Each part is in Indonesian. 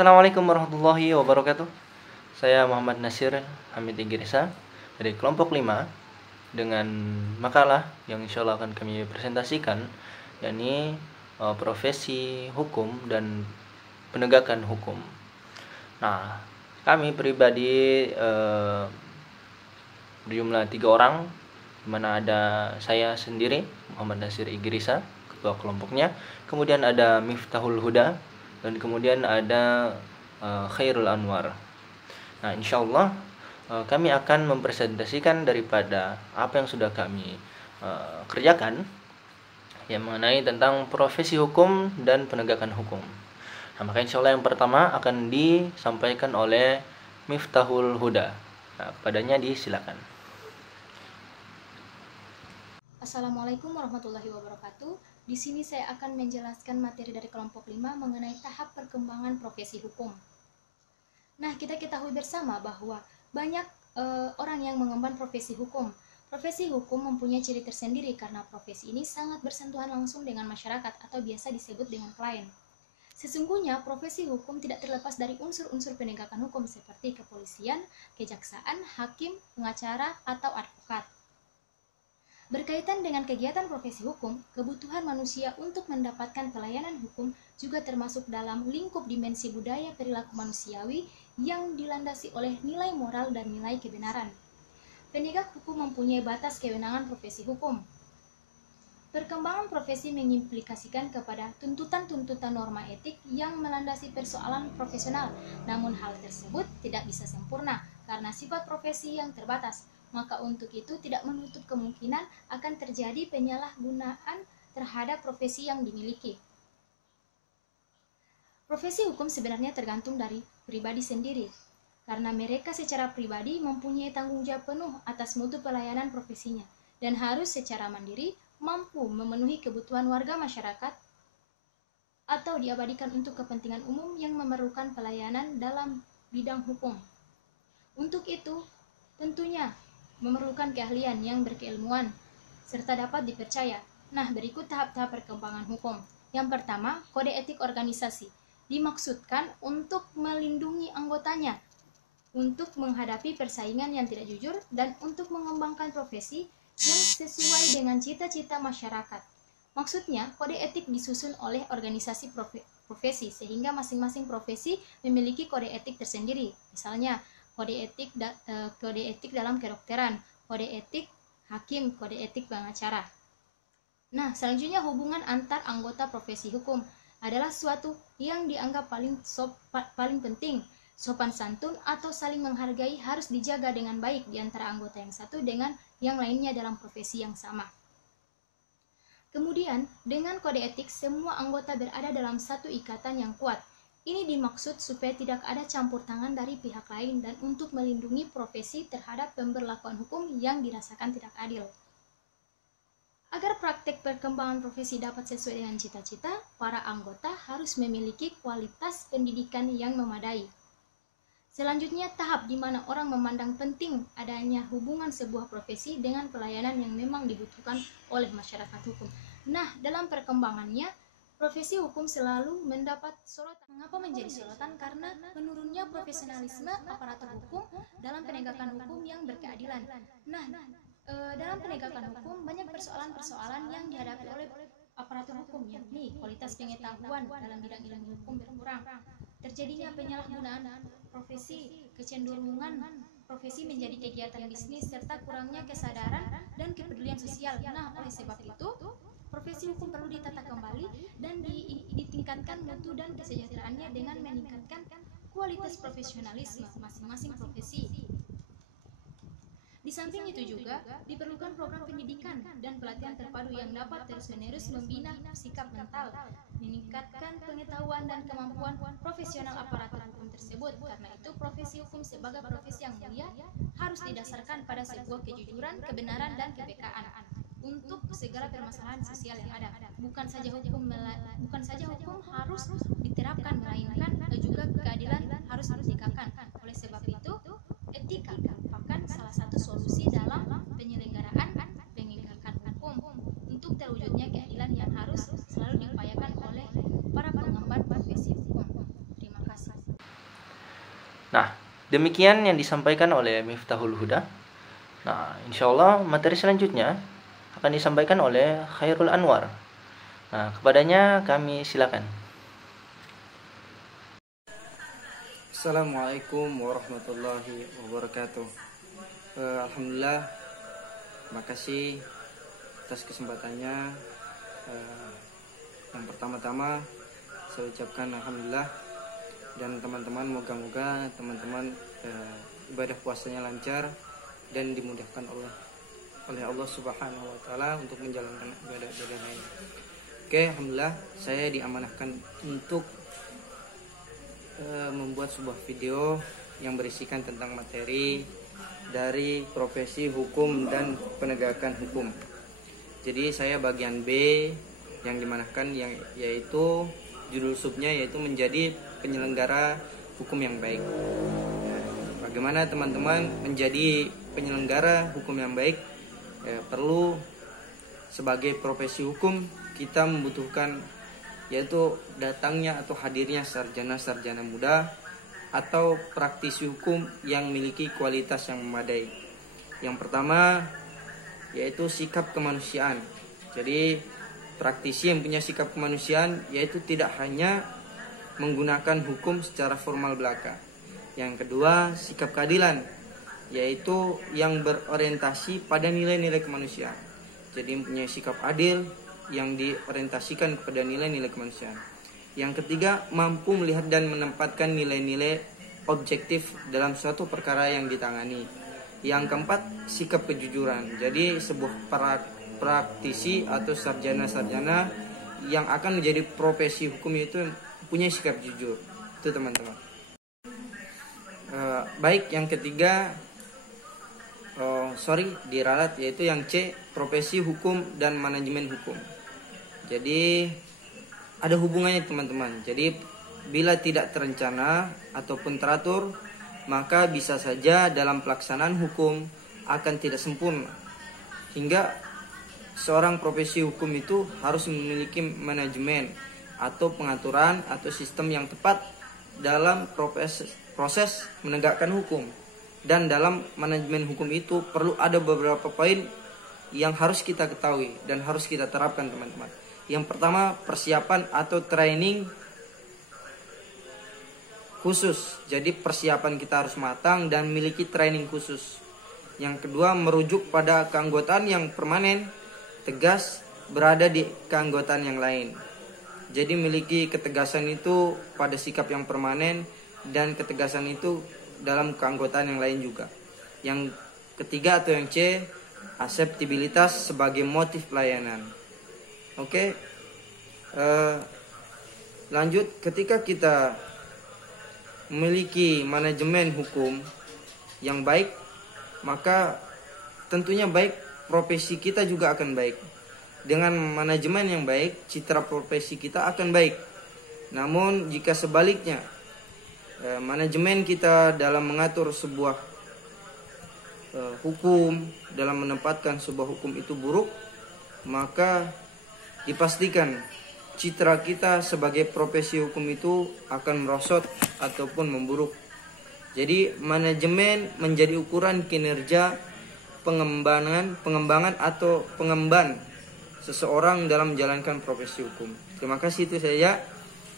Assalamualaikum warahmatullahi wabarakatuh. Saya Muhammad Nasir Hamid Igirisa dari kelompok 5 dengan makalah yang insya Allah akan kami presentasikan, yakni profesi hukum dan penegakan hukum. Nah, kami pribadi berjumlah 3 orang, di mana ada saya sendiri Muhammad Nasir Igirisa, ketua kelompoknya, kemudian ada Miftahul Huda, dan kemudian ada Khairul Anwar. Nah, insya Allah kami akan mempresentasikan daripada apa yang sudah kami kerjakan, yang mengenai tentang profesi hukum dan penegakan hukum. Nah, maka insya Allah yang pertama akan disampaikan oleh Miftahul Huda. Nah, kepadanya disilakan. Assalamualaikum warahmatullahi wabarakatuh. Di sini saya akan menjelaskan materi dari kelompok 5 mengenai tahap perkembangan profesi hukum. Nah, kita ketahui bersama bahwa banyak orang yang mengemban profesi hukum. Profesi hukum mempunyai ciri tersendiri karena profesi ini sangat bersentuhan langsung dengan masyarakat atau biasa disebut dengan klien. Sesungguhnya profesi hukum tidak terlepas dari unsur-unsur penegakan hukum seperti kepolisian, kejaksaan, hakim, pengacara, atau advokat. Berkaitan dengan kegiatan profesi hukum, kebutuhan manusia untuk mendapatkan pelayanan hukum juga termasuk dalam lingkup dimensi budaya perilaku manusiawi yang dilandasi oleh nilai moral dan nilai kebenaran. Penegak hukum mempunyai batas kewenangan profesi hukum. Perkembangan profesi mengimplikasikan kepada tuntutan-tuntutan norma etik yang melandasi persoalan profesional, namun hal tersebut tidak bisa sempurna karena sifat profesi yang terbatas. Maka untuk itu tidak menutup kemungkinan akan terjadi penyalahgunaan terhadap profesi yang dimiliki. Profesi hukum sebenarnya tergantung dari pribadi sendiri, karena mereka secara pribadi mempunyai tanggung jawab penuh atas mutu pelayanan profesinya, dan harus secara mandiri mampu memenuhi kebutuhan warga masyarakat atau diabadikan untuk kepentingan umum yang memerlukan pelayanan dalam bidang hukum. Untuk itu, tentunya memerlukan keahlian yang berkeilmuan serta dapat dipercaya. Nah, berikut tahap-tahap perkembangan hukum. Yang pertama, kode etik organisasi. Dimaksudkan untuk melindungi anggotanya, untuk menghadapi persaingan yang tidak jujur, dan untuk mengembangkan profesi yang sesuai dengan cita-cita masyarakat. Maksudnya, kode etik disusun oleh organisasi profesi, sehingga masing-masing profesi memiliki kode etik tersendiri. Misalnya, kode etik dalam kedokteran, kode etik hakim, kode etik pengacara. Nah, selanjutnya hubungan antar anggota profesi hukum adalah suatu yang dianggap paling penting. Sopan santun atau saling menghargai harus dijaga dengan baik di antara anggota yang satu dengan yang lainnya dalam profesi yang sama. Kemudian, dengan kode etik semua anggota berada dalam satu ikatan yang kuat. Ini dimaksud supaya tidak ada campur tangan dari pihak lain dan untuk melindungi profesi terhadap pemberlakuan hukum yang dirasakan tidak adil. Agar praktek perkembangan profesi dapat sesuai dengan cita-cita, para anggota harus memiliki kualitas pendidikan yang memadai. Selanjutnya, tahap di mana orang memandang penting adanya hubungan sebuah profesi dengan pelayanan yang memang dibutuhkan oleh masyarakat hukum. Nah, dalam perkembangannya, profesi hukum selalu mendapat sorotan. Mengapa menjadi sorotan? Karena menurunnya profesionalisme aparatur hukum dalam penegakan hukum yang berkeadilan. Nah, dalam penegakan hukum banyak persoalan-persoalan yang dihadapi oleh aparatur hukum, yakni kualitas pengetahuan dalam bidang ilmu hukum berkurang, terjadinya penyalahgunaan profesi, kecenderungan profesi menjadi kegiatan bisnis, serta kurangnya kesadaran dan kepedulian sosial. Nah, oleh sebab itu, profesi hukum perlu ditata kembali dan ditingkatkan mutu dan kesejahteraannya dengan meningkatkan kualitas profesionalisme masing-masing profesi. Di samping itu juga diperlukan program pendidikan dan pelatihan terpadu yang dapat terus-menerus membina sikap mental, meningkatkan pengetahuan dan kemampuan profesional aparatur hukum tersebut. Karena itu profesi hukum sebagai profesi yang mulia harus didasarkan pada sebuah kejujuran, kebenaran, dan kepekaan untuk segala permasalahan sosial yang ada. Bukan saja hukum harus diterapkan, melainkan juga keadilan harus ditegakkan. Oleh sebab itu, etika merupakan salah satu solusi dalam penyelenggaraan penegakan hukum untuk terwujudnya keadilan yang harus selalu diupayakan oleh para pengemban profesi hukum. Terima kasih. Nah, demikian yang disampaikan oleh Miftahul Huda. Nah, insya Allah materi selanjutnya akan disampaikan oleh Khairul Anwar. Nah, kepadanya kami silakan. Assalamualaikum warahmatullahi wabarakatuh. Alhamdulillah, terima kasih atas kesempatannya. Yang pertama-tama saya ucapkan alhamdulillah, dan teman-teman moga-moga teman-teman ibadah puasanya lancar dan dimudahkan oleh Allah Subhanahu wa taala untuk menjalankan ibadah-ibadah lain. Oke, alhamdulillah saya diamanahkan untuk membuat sebuah video yang berisikan tentang materi dari profesi hukum dan penegakan hukum. Jadi saya bagian B yang dimanahkan yaitu judul subnya yaitu menjadi penyelenggara hukum yang baik. Bagaimana teman-teman menjadi penyelenggara hukum yang baik? Perlu sebagai profesi hukum kita membutuhkan yaitu datangnya atau hadirnya sarjana-sarjana muda atau praktisi hukum yang memiliki kualitas yang memadai. Yang pertama yaitu sikap kemanusiaan. Jadi praktisi yang punya sikap kemanusiaan yaitu tidak hanya menggunakan hukum secara formal belaka. Yang kedua, sikap keadilan, yaitu yang berorientasi pada nilai-nilai kemanusiaan. Jadi mempunyai sikap adil yang diorientasikan kepada nilai-nilai kemanusiaan. Yang ketiga, mampu melihat dan menempatkan nilai-nilai objektif dalam suatu perkara yang ditangani. Yang keempat, sikap kejujuran. Jadi sebuah praktisi atau sarjana-sarjana yang akan menjadi profesi hukum itu punya sikap jujur. Itu teman-teman. Baik, yang ketiga diralat, yaitu yang C, profesi hukum dan manajemen hukum. Jadi ada hubungannya teman-teman. Jadi bila tidak terencana ataupun teratur, maka bisa saja dalam pelaksanaan hukum akan tidak sempurna. Hingga seorang profesi hukum itu harus memiliki manajemen atau pengaturan atau sistem yang tepat dalam proses menegakkan hukum. Dan dalam manajemen hukum itu perlu ada beberapa poin yang harus kita ketahui dan harus kita terapkan teman-teman. Yang pertama, persiapan atau training khusus. Jadi persiapan kita harus matang dan memiliki training khusus. Yang kedua, merujuk pada keanggotaan yang permanen, tegas, berada di keanggotaan yang lain. Jadi memiliki ketegasan itu pada sikap yang permanen dan ketegasan itu dalam keanggotaan yang lain juga. Yang ketiga atau yang C, aseptibilitas sebagai motif pelayanan. Oke. Lanjut, ketika kita memiliki manajemen hukum yang baik, maka tentunya baik profesi kita juga akan baik. Dengan manajemen yang baik, citra profesi kita akan baik. Namun jika sebaliknya, manajemen kita dalam mengatur sebuah hukum, dalam menempatkan sebuah hukum itu buruk, maka dipastikan citra kita sebagai profesi hukum itu akan merosot ataupun memburuk. Jadi manajemen menjadi ukuran kinerja pengembangan atau pengemban seseorang dalam menjalankan profesi hukum. Terima kasih, itu saja.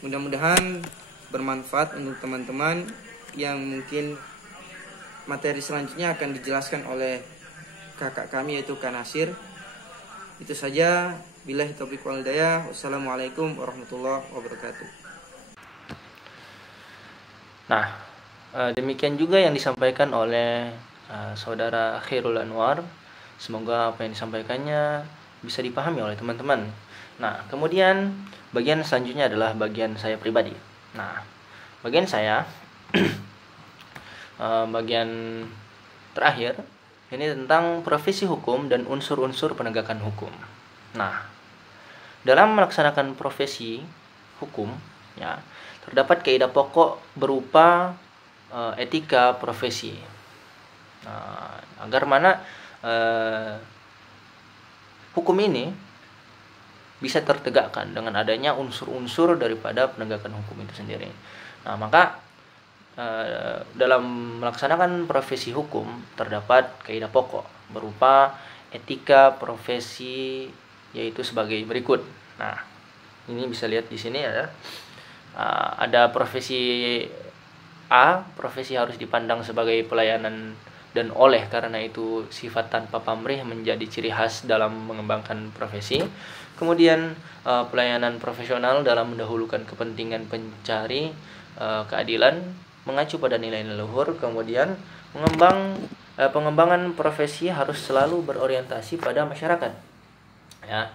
Mudah-mudahan bermanfaat untuk teman-teman yang mungkin materi selanjutnya akan dijelaskan oleh kakak kami yaitu Kak Nasir. Itu saja. Billahi taufiq wal hidayah. Wassalamualaikum warahmatullahi wabarakatuh. Nah, demikian juga yang disampaikan oleh saudara Khairul Anwar. Semoga apa yang disampaikannya bisa dipahami oleh teman-teman. Nah, kemudian bagian selanjutnya adalah bagian saya pribadi. Nah, bagian saya bagian terakhir ini tentang profesi hukum dan unsur-unsur penegakan hukum. Nah, dalam melaksanakan profesi hukum, ya, terdapat kaidah pokok berupa etika profesi. Nah, agar mana hukum ini bisa tertegakkan dengan adanya unsur-unsur daripada penegakan hukum itu sendiri. Nah, maka dalam melaksanakan profesi hukum terdapat kaidah pokok berupa etika profesi, yaitu sebagai berikut. Nah, ini bisa lihat di sini ya. Ada profesi A, profesi harus dipandang sebagai pelayanan dan oleh karena itu sifat tanpa pamrih menjadi ciri khas dalam mengembangkan profesi. Kemudian pelayanan profesional dalam mendahulukan kepentingan pencari keadilan mengacu pada nilai-nilai luhur. Kemudian pengembangan profesi harus selalu berorientasi pada masyarakat. Ya,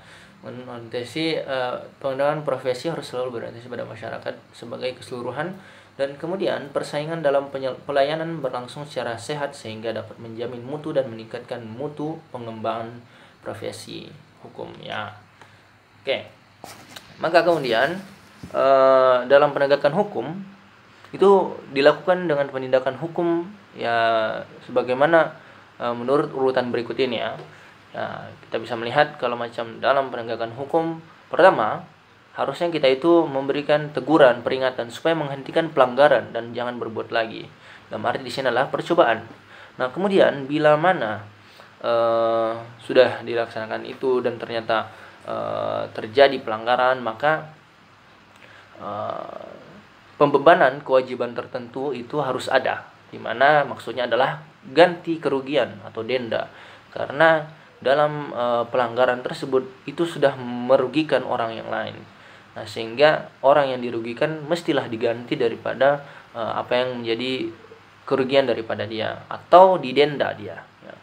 pengembangan profesi harus selalu berorientasi pada masyarakat sebagai keseluruhan. Dan kemudian persaingan dalam pelayanan berlangsung secara sehat sehingga dapat menjamin mutu dan meningkatkan mutu pengembangan profesi hukum ya. Oke. Maka kemudian dalam penegakan hukum itu dilakukan dengan penindakan hukum ya sebagaimana menurut urutan berikut ini ya. Kita bisa melihat kalau macam dalam penegakan hukum, pertama harusnya kita itu memberikan teguran, peringatan supaya menghentikan pelanggaran dan jangan berbuat lagi. Dalam arti di sini adalah percobaan. Nah, kemudian bila mana sudah dilaksanakan itu dan ternyata terjadi pelanggaran, maka pembebanan kewajiban tertentu itu harus ada, di mana maksudnya adalah ganti kerugian atau denda. Karena dalam pelanggaran tersebut itu sudah merugikan orang yang lain. Nah, sehingga orang yang dirugikan mestilah diganti daripada apa yang menjadi kerugian daripada dia atau didenda dia. Ya.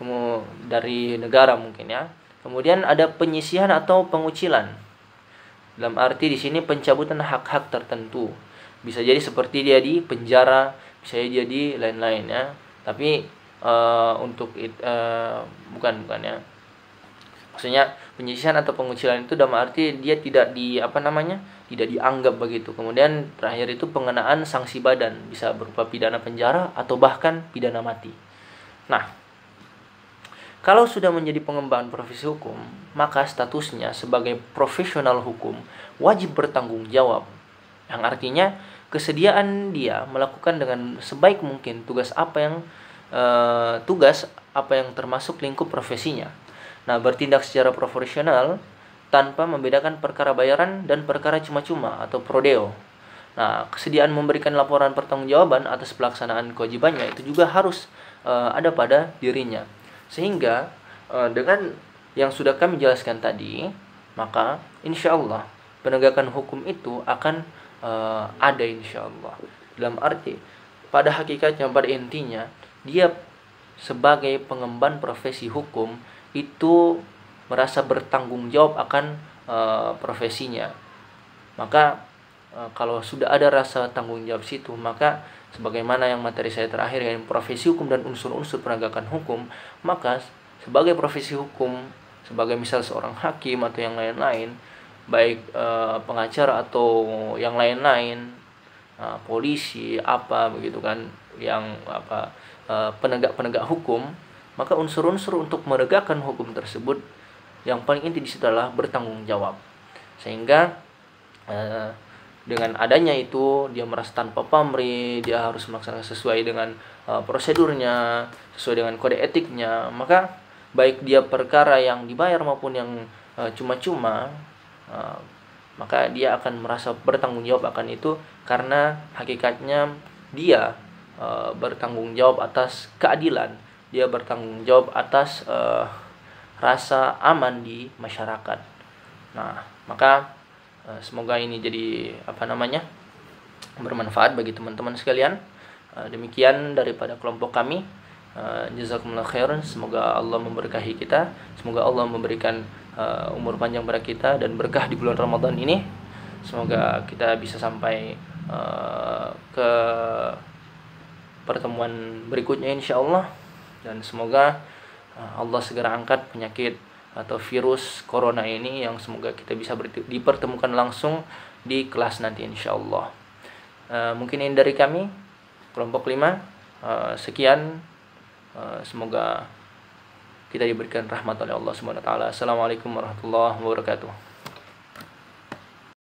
Kemudian dari negara mungkin ya. Kemudian ada penyisihan atau pengucilan. Dalam arti di sini pencabutan hak-hak tertentu. Bisa jadi seperti dia di penjara, bisa jadi lain-lain ya. Tapi bukan ya. Maksudnya penyisihan atau pengucilan itu dalam arti dia tidak tidak dianggap begitu. Kemudian terakhir itu pengenaan sanksi badan, bisa berupa pidana penjara atau bahkan pidana mati. Nah, kalau sudah menjadi pengembangan profesi hukum, maka statusnya sebagai profesional hukum wajib bertanggung jawab. Yang artinya kesediaan dia melakukan dengan sebaik mungkin tugas apa yang termasuk lingkup profesinya. Nah, bertindak secara profesional tanpa membedakan perkara bayaran dan perkara cuma-cuma atau prodeo. Nah, kesediaan memberikan laporan pertanggungjawaban atas pelaksanaan kewajibannya itu juga harus ada pada dirinya. Sehingga dengan yang sudah kami jelaskan tadi, maka insya Allah penegakan hukum itu akan ada insya Allah. Dalam arti pada hakikatnya, pada intinya, dia sebagai pengemban profesi hukum itu merasa bertanggung jawab akan profesinya. Maka kalau sudah ada rasa tanggung jawab situ, maka sebagaimana yang materi saya terakhir yang profesi hukum dan unsur-unsur penegakan hukum, maka sebagai profesi hukum, sebagai misal seorang hakim atau yang lain-lain, baik pengacara atau yang lain-lain, polisi apa begitu kan, yang penegak hukum, maka unsur-unsur untuk menegakkan hukum tersebut yang paling inti di situ adalah bertanggung jawab. Sehingga dengan adanya itu dia merasa tanpa pamrih, dia harus melaksanakan sesuai dengan prosedurnya, sesuai dengan kode etiknya. Maka baik dia perkara yang dibayar maupun yang cuma-cuma, maka dia akan merasa bertanggung jawab akan itu, karena hakikatnya dia bertanggung jawab atas keadilan, dia bertanggung jawab atas rasa aman di masyarakat. Nah, maka semoga ini jadi bermanfaat bagi teman-teman sekalian. Demikian daripada kelompok kami. Jazakumullah khairan. Semoga Allah memberkahi kita. Semoga Allah memberikan umur panjang pada kita dan berkah di bulan Ramadan ini. Semoga kita bisa sampai ke pertemuan berikutnya insyaallah. Dan semoga Allah segera angkat penyakit atau virus corona ini, yang semoga kita bisa dipertemukan langsung di kelas nanti insyaallah. Mungkin ini dari kami kelompok 5. Sekian, semoga kita diberikan rahmat oleh Allah Subhanahu wa taala. Assalamualaikum warahmatullahi wabarakatuh.